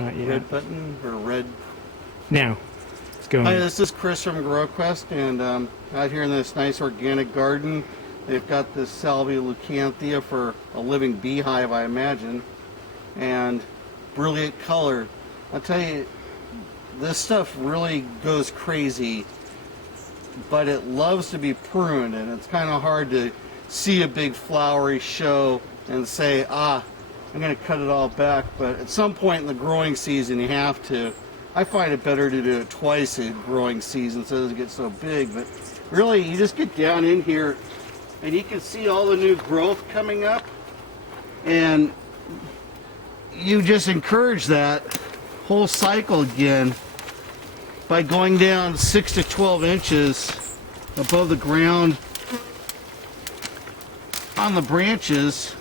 Not yet. Red button or red. Now, it's going. Hi, this is Chris from GrowQuest, and out here in this nice organic garden, they've got this Salvia Leucantha for a living beehive, I imagine, and brilliant color. I'll tell you, this stuff really goes crazy, but it loves to be pruned, and it's kind of hard to see a big flowery show and say, I'm going to cut it all back. But at some point in the growing season, you have to. I find it better to do it twice a growing season so it doesn't get so big. But really, you just get down in here and you can see all the new growth coming up, and you just encourage that whole cycle again by going down 6 to 12 inches above the ground on the branches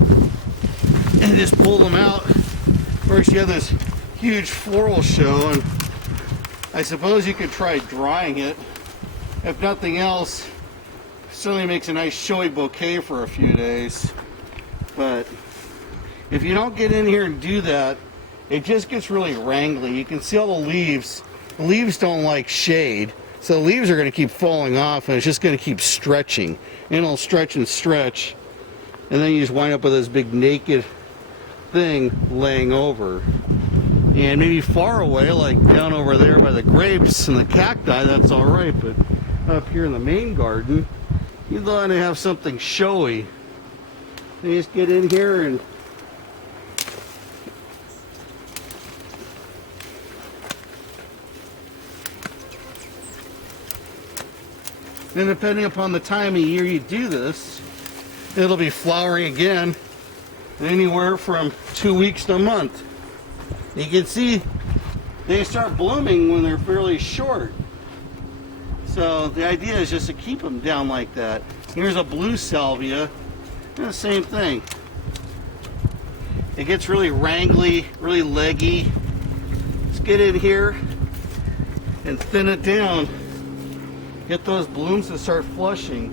and just pull them out. First you have this huge floral show, and I suppose you could try drying it. If nothing else, certainly makes a nice showy bouquet for a few days. But if you don't get in here and do that, it just gets really wrangly. You can see all the leaves. The leaves don't like shade, so the leaves are going to keep falling off, and it's just going to keep stretching. And it'll stretch and stretch, and then you just wind up with this big naked thing laying over. And maybe far away, like down over there by the grapes and the cacti, that's all right. But up here in the main garden, you'd want to have something showy. And you just get in here and then, depending upon the time of year you do this, it'll be flowering again anywhere from 2 weeks to a month. You can see they start blooming when they're fairly short. So the idea is just to keep them down like that. Here's a blue salvia, and the same thing. It gets really wrangly, really leggy. Let's get in here and thin it down. Get those blooms to start flushing.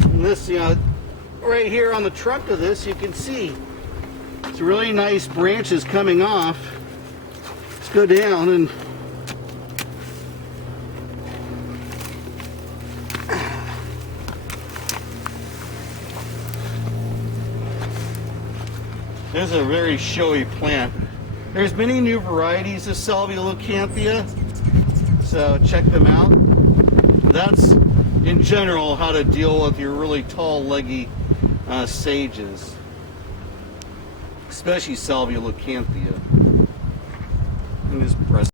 And this, right here on the trunk of this, you can see it's really nice branches coming off. Let's go down and there's a very showy plant. There's many new varieties of Salvia Leucantha, so check them out. That's in general how to deal with your really tall, leggy sages, especially Salvia Leucantha. And just press